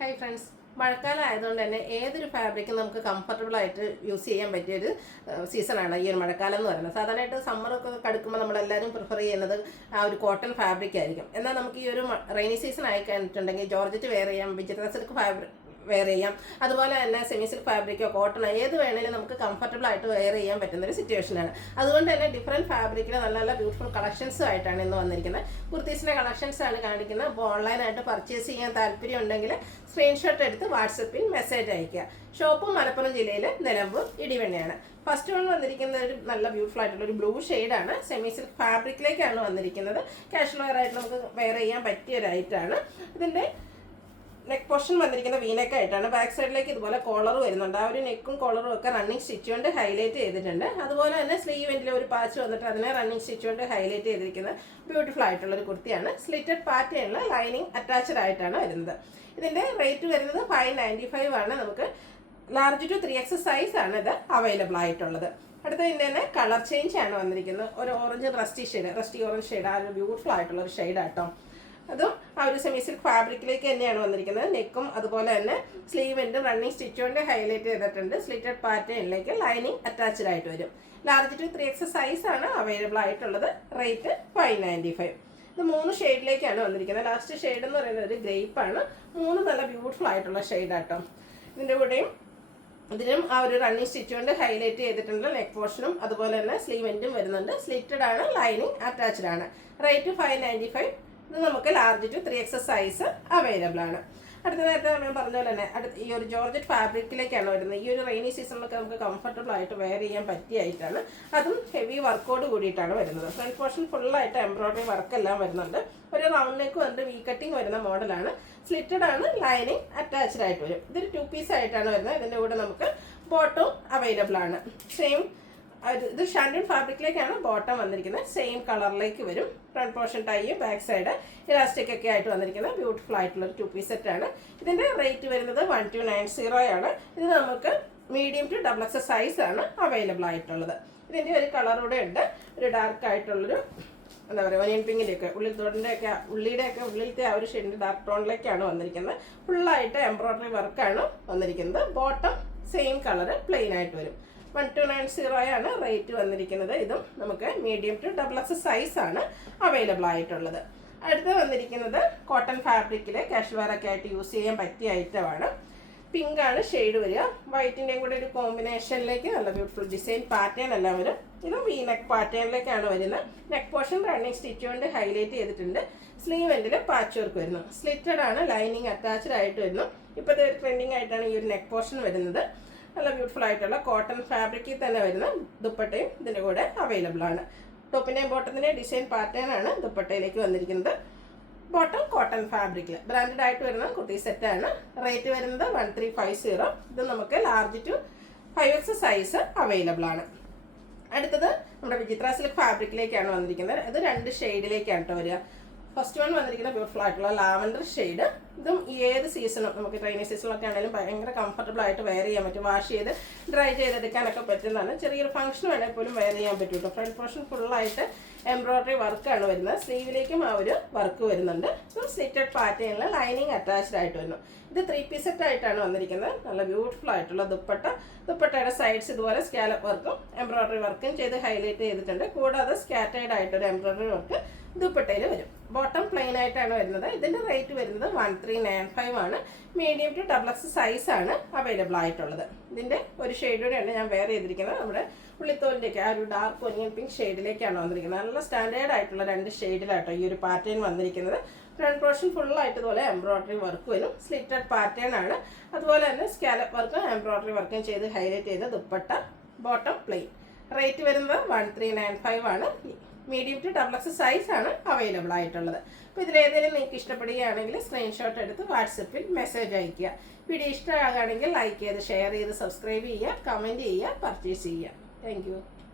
Hi friends, മഴക്കാലം ആയതുകൊണ്ട് തന്നെ ഏതൊരു ഫാബ്രിക്കും നമുക്ക് കംഫർട്ടബിൾ ആയിട്ട് യൂസ് ചെയ്യാൻ പറ്റിയൊരു സീസണാണ് ഈ ഒരു മഴക്കാലം എന്ന് പറയുന്നത്. സാധാരണയായിട്ട് സമ്മറൊക്കെ കടുക്കുമ്പോൾ നമ്മളെല്ലാവരും പ്രിഫർ ചെയ്യുന്നത് ആ ഒരു കോട്ടൺ ഫാബ്രിക് ആയിരിക്കും. എന്നാൽ നമുക്ക് ഈ ഒരു റെയിനി സീസൺ ആയി കഴിഞ്ഞിട്ടുണ്ടെങ്കിൽ ജോർജറ്റ് വെയർ ചെയ്യാം, വിചിത്ര സിൽക്ക് ഫാബ്രിക് വെയർ ചെയ്യാം, അതുപോലെ തന്നെ സെമി സിൽക്ക് ഫാബ്രിക്കോ കോട്ടണോ ഏത് വേണമെങ്കിലും നമുക്ക് കംഫർട്ടബിൾ ആയിട്ട് വെയർ ചെയ്യാൻ പറ്റുന്ന ഒരു സിറ്റുവേഷനാണ്. അതുകൊണ്ട് തന്നെ ഡിഫറെൻറ്റ് ഫാബ്രിക്കിൽ നല്ല നല്ല ബ്യൂട്ടിഫുൾ കളക്ഷൻസ് ആയിട്ടാണ് ഇന്ന് വന്നിരിക്കുന്നത്. കുർത്തീസിൻ്റെ കളക്ഷൻസ് ആണ് കാണിക്കുന്നത്. അപ്പോൾ ഓൺലൈനായിട്ട് പർച്ചേസ് ചെയ്യാൻ താല്പര്യം ഉണ്ടെങ്കിൽ സ്ക്രീൻഷോട്ട് എടുത്ത് വാട്സപ്പിൽ മെസ്സേജ് അയയ്ക്കുക. ഷോപ്പ് മലപ്പുറം ജില്ലയിൽ നിലമ്പൂർ ഇടിവണ്ണയാണ്. ഫസ്റ്റ് വൺ വന്നിരിക്കുന്നത് ഒരു നല്ല ബ്യൂട്ടിഫുൾ ആയിട്ടുള്ള ഒരു ബ്ലൂ ഷെയ്ഡാണ്. സെമി സിൽക്ക് ഫാബ്രിക്കിലേക്കാണ് വന്നിരിക്കുന്നത്. കാഷ്വൽ വെയർ ആയിട്ട് നമുക്ക് വെയർ ചെയ്യാൻ പറ്റിയ ഒരു ഐറ്റാണ്. ഇതിൻ്റെ നെക്ക് പോർഷൻ വന്നിരിക്കുന്ന വീനെക്ക് ആയിട്ടാണ്. ബാക്ക് സൈഡിലേക്ക് ഇതുപോലെ കോളർ വരുന്നുണ്ട്. ആ ഒരു നെക്കും കോളറും ഒക്കെ റണ്ണിങ് സ്റ്റിച്ച് കൊണ്ട് ഹൈലൈറ്റ് ചെയ്തിട്ടുണ്ട്. അതുപോലെ തന്നെ സ്ലീവെന്റിൽ ഒരു പാച്ച് വന്നിട്ട് അതിനെ റണ്ണിങ് സ്റ്റിച്ച് കൊണ്ട് ഹൈലൈറ്റ് ചെയ്തിരിക്കുന്ന ബ്യൂട്ടിഫുൾ ആയിട്ടുള്ള ഒരു കുർത്തിയാണ്. സ്ലിറ്റഡ് പാറ്റേണിൽ ലൈനിങ് അറ്റാച്ച്ഡ് ആയിട്ടാണ് വരുന്നത്. ഇതിൻ്റെ റേറ്റ് വരുന്നത് 595 ആണ്. നമുക്ക് ലാർജ് ടു 3X സൈസ് ആണ് ഇത് അവൈലബിൾ ആയിട്ടുള്ളത്. അടുത്ത ഇതിൻ്റെ തന്നെ കളർ ചേഞ്ച് ആണ് വന്നിരിക്കുന്നത്. ഒരു ഓറഞ്ച് റസ്റ്റി ഓറഞ്ച് ഷെയ്ഡ്, ആ ഒരു ബ്യൂട്ടിഫുൾ ആയിട്ടുള്ള ഒരു ഷെയ്ഡാട്ടോ. അതും ആ ഒരു സെമി സിൽക്ക് ഫാബ്രിക്കിലേക്ക് തന്നെയാണ് വന്നിരിക്കുന്നത്. നെക്കും അതുപോലെ തന്നെ സ്ലീവിൻ്റെ റണ്ണിങ് സ്റ്റിച്ച് കൊണ്ട് ഹൈലൈറ്റ് ചെയ്തിട്ടുണ്ട്. സ്ലിറ്റഡ് പാറ്റേണിലേക്ക് ലൈനിങ് അറ്റാച്ച്ഡ് ആയിട്ട് വരും. ലാർജ് ടു 3X സൈസ് ആണ് അവൈലബിൾ ആയിട്ടുള്ളത്. റേറ്റ് 595. ഇത് 3 ഷെയ്ഡിലേക്കാണ് വന്നിരിക്കുന്നത്. ലാസ്റ്റ് ഷെയ്ഡ് എന്ന് പറയുന്നത് ഒരു ഗ്രേപ്പാണ്. 3 നല്ല ബ്യൂട്ടിഫുൾ ആയിട്ടുള്ള ഷെയ്ഡാട്ടോ. ഇതിൻ്റെ കൂടെയും ഇതിനും ആ ഒരു റണ്ണിങ് സ്റ്റിച്ച് കൊണ്ട് ഹൈലൈറ്റ് ചെയ്തിട്ടുണ്ട്. നെക്ക് പോർഷനും അതുപോലെ തന്നെ സ്ലീവെൻറ്റും വരുന്നുണ്ട്. സ്ലിറ്റഡ് ആണ്, ലൈനിങ് അറ്റാച്ച്ഡ് ആണ്. റേറ്റ് 595. ഇത് നമുക്ക് large to 3X size available ആണ്. അടുത്ത നേരത്തെ നമ്മൾ പറഞ്ഞ പോലെ തന്നെ ഈ ഒരു ജോർജറ്റ് ഫാബ്രിക്കിലേക്കാണ് വരുന്നത്. ഈ ഒരു റെയിനി സീസണിലൊക്കെ നമുക്ക് കംഫർട്ടബിൾ ആയിട്ട് വെയർ ചെയ്യാൻ പറ്റിയ ആയിട്ടാണ്. അതും ഹെവി വർക്കോട് കൂടിയിട്ടാണ് വരുന്നത്. ഫ്രണ്ട് പോർഷൻ ഫുള്ളായിട്ട് എംബ്രോയ്ഡറി വർക്കെല്ലാം വരുന്നുണ്ട്. ഒരു റൗണ്ട് നെക്ക് വന്നിട്ട് വി കട്ടിങ് വരുന്ന മോഡലാണ്. സ്ലിറ്റഡ് ആണ്, ലൈനിങ് അറ്റാച്ച്ഡ് ആയിട്ട് വരും. ഇതൊരു 2 പീസ് ആയിട്ടാണ് വരുന്നത്. ഇതിൻ്റെ കൂടെ നമുക്ക് ബോട്ടവും അവൈലബിൾ ആണ്. സെയിം ഇത് ഷാൻഡൺ ഫാബ്രിക്കിലേക്കാണ് ബോട്ടം വന്നിരിക്കുന്നത്. സെയിം കളറിലേക്ക് വരും. ഫ്രണ്ട് പോർഷൻ ടൈയും ബാക്ക് സൈഡ് ഇലാസ്റ്റിക് ഒക്കെ ആയിട്ട് വന്നിരിക്കുന്നത് ബ്യൂട്ടിഫുൾ ആയിട്ടുള്ള ഒരു 2 പീസ് സെറ്റാണ്. ഇതിൻ്റെ റേറ്റ് വരുന്നത് 1290 ആണ്. ഇത് നമുക്ക് മീഡിയം ടു XXL സൈസ് ആണ് അവൈലബിൾ ആയിട്ടുള്ളത്. ഇതിൻ്റെ ഒരു കളറൂടെ ഉണ്ട്. ഒരു ഡാർക്ക് ആയിട്ടുള്ളൊരു എന്താ പറയുക, ഒനിയൻ പിങ്കിൻ്റെയൊക്കെ ഉള്ളിയുടെയൊക്കെ ഉള്ളിലത്തെ ആ ഒരു ഷെയ്ഡിൻ്റെ ഡാർക്ക് ടോണിലേക്കാണ് വന്നിരിക്കുന്നത്. ഫുള്ളായിട്ട് എംബ്രോയ്ഡറി വർക്കാണ് വന്നിരിക്കുന്നത്. ബോട്ടം സെയിം കളറ് പ്ലെയിൻ ആയിട്ട് വരും. 1290 ആണ് റേറ്റ് വന്നിരിക്കുന്നത്. ഇതും നമുക്ക് മീഡിയം ടു XXL സൈസ് ആണ് അവൈലബിൾ ആയിട്ടുള്ളത്. അടുത്ത് വന്നിരിക്കുന്നത് കോട്ടൺ ഫാബ്രിക്കിൽ കാഷ്വൽ വെയർ ഒക്കെ ആയിട്ട് യൂസ് ചെയ്യാൻ പറ്റിയ ഐറ്റമാണ്. പിങ്ക് ആണ് ഷെയ്ഡ് വരിക. വൈറ്റിൻ്റെയും കൂടെ ഒരു കോമ്പിനേഷനിലേക്ക് നല്ല ബ്യൂട്ടിഫുൾ ഡിസൈൻ പാറ്റേൺ എല്ലാം വരും. ഇതും വി നെക്ക് പാറ്റേണിലേക്കാണ് വരുന്നത്. നെക്ക് പോർഷൻ റണ്ണിങ് സ്റ്റിച്ച് കൊണ്ട് ഹൈലൈറ്റ് ചെയ്തിട്ടുണ്ട്. സ്ലീവ് എൻഡിൽ പാച്ച് വർക്ക് വരുന്നു. സ്ലിറ്റഡ് ആണ്, ലൈനിങ് അറ്റാച്ച്ഡ് ആയിട്ട് വരുന്നു. ഇപ്പോഴത്തെ ഒരു ട്രെൻഡിങ് ആയിട്ടാണ് ഈ ഒരു നെക്ക് പോർഷൻ വരുന്നത്. നല്ല ബ്യൂട്ടിഫുൾ ആയിട്ടുള്ള കോട്ടൺ ഫാബ്രിക്കിൽ തന്നെ വരുന്ന ദുപ്പട്ടയും ഇതിൻ്റെ കൂടെ അവൈലബിൾ ആണ്. ടോപ്പിൻ്റെയും ബോട്ടത്തിൻ്റെയും ഡിസൈൻ പാറ്റേൺ ആണ് ദുപ്പട്ടയിലേക്ക് വന്നിരിക്കുന്നത്. ബോട്ടം കോട്ടൺ ഫാബ്രിക്കിൽ ബ്രാൻഡഡ് ആയിട്ട് വരുന്ന കുർത്തി സെറ്റാണ്. റേറ്റ് വരുന്നത് 1350. ഇത് നമുക്ക് large to 5X size available ആണ്. അടുത്തത് നമ്മുടെ വിചിത്ര സിൽക്ക് ഫാബ്രിക്കിലേക്കാണ് വന്നിരിക്കുന്നത്. ഇത് 2 ഷെയ്ഡിലേക്കാണ് കേട്ടോ വരിക. ഫസ്റ്റ് വൺ വന്നിരിക്കുന്ന ബ്യൂട്ടിഫുൾ ആയിട്ടുള്ള ലാവൻഡർ ഷെയ്ഡ്. ഇതും ഏത് സീസണും നമുക്ക് റെയിനി സീസണിലൊക്കെ ആണെങ്കിലും ഭയങ്കര കംഫർട്ടബിൾ ആയിട്ട് വെയർ ചെയ്യാൻ പറ്റും. വാഷ് ചെയ്ത് ഡ്രൈ ചെയ്തെടുക്കാനൊക്കെ പറ്റുന്നതാണ്. ചെറിയൊരു ഫംഗ്ഷൻ വേണമെങ്കിൽ പോലും വെയർ ചെയ്യാൻ പറ്റും കേട്ടോ. ഫ്രണ്ട് പോർഷൻ ഫുള്ളായിട്ട് എംബ്രോയ്ഡറി വർക്കാണ് വരുന്നത്. സ്ലീവിലേക്കും ആ ഒരു വർക്ക് വരുന്നുണ്ട്. സ്ലിറ്റഡ് പാറ്റേണിൽ ലൈനിങ് അറ്റാച്ച്ഡ് ആയിട്ട് വരുന്നു. ഇത് 3 പീസ് സെറ്റ് ആയിട്ടാണ് വന്നിരിക്കുന്നത്. നല്ല ബ്യൂട്ടിഫുൾ ആയിട്ടുള്ള ദുപ്പട്ടയുടെ സൈഡ്സ് ഇതുപോലെ സ്കാലപ്പ് വർക്കും എംബ്രോയ്ഡറി വർക്കും ചെയ്ത് ഹൈലൈറ്റ് ചെയ്തിട്ടുണ്ട്. കൂടാതെ സ്കാറ്റേർഡ് ആയിട്ടൊരു എംബ്രോയ്ഡറി വർക്ക് ദുപ്പട്ടയിൽ വരും. ബോട്ടം പ്ലെയിൻ ആയിട്ടാണ് വരുന്നത്. ഇതിൻ്റെ റേറ്റ് വരുന്നത് 1395 ആണ്. മീഡിയം ടു XXL സൈസ് ആണ് അവൈലബിൾ ആയിട്ടുള്ളത്. ഇതിൻ്റെ ഒരു ഷെയ്ഡ് കൂടെയാണ് ഞാൻ വെയർ ചെയ്തിരിക്കുന്നത്. നമ്മുടെ ഉള്ളിത്തോലിൻ്റെയൊക്കെ ആ ഒരു ഡാർക്ക് ഒനിയൻ പിങ്ക് ഷെയ്ഡിലേക്കാണ് വന്നിരിക്കുന്നത്. നല്ല സ്റ്റാൻഡേർഡ് ആയിട്ടുള്ള 2 ഷെയ്ഡിലാട്ടോ ഈ ഒരു പാറ്റേൺ വന്നിരിക്കുന്നത്. ഫ്രണ്ട് പോർഷൻ ഫുള്ളായിട്ട് ഇതുപോലെ എംബ്രോയ്ഡറി വർക്ക് വരും. സ്ലിറ്റഡ് പാറ്റേൺ ആണ്. അതുപോലെ തന്നെ സ്കാലപ്പ് വർക്കും എംബ്രോയ്ഡറി വർക്കും ചെയ്ത് ഹൈലൈറ്റ് ചെയ്ത ദുപ്പട്ട. Bottom plain. റേറ്റ് വരുന്നത് 1395 ആണ്. മീഡിയം ടു XXL സൈസ് ആണ് അവൈലബിൾ ആയിട്ടുള്ളത്. അപ്പോൾ ഇതിലേതെങ്കിലും നിങ്ങൾക്ക് ഇഷ്ടപ്പെടുകയാണെങ്കിൽ സ്ക്രീൻഷോട്ട് എടുത്ത് വാട്സപ്പിൽ മെസ്സേജ് അയയ്ക്കുക. വീഡിയോ ഇഷ്ടമാകുകയാണെങ്കിൽ ലൈക്ക് ചെയ്ത് ഷെയർ ചെയ്ത് സബ്സ്ക്രൈബ് ചെയ്യുക, കമൻറ്റ് ചെയ്യുക, പർച്ചേസ് ചെയ്യുക. താങ്ക്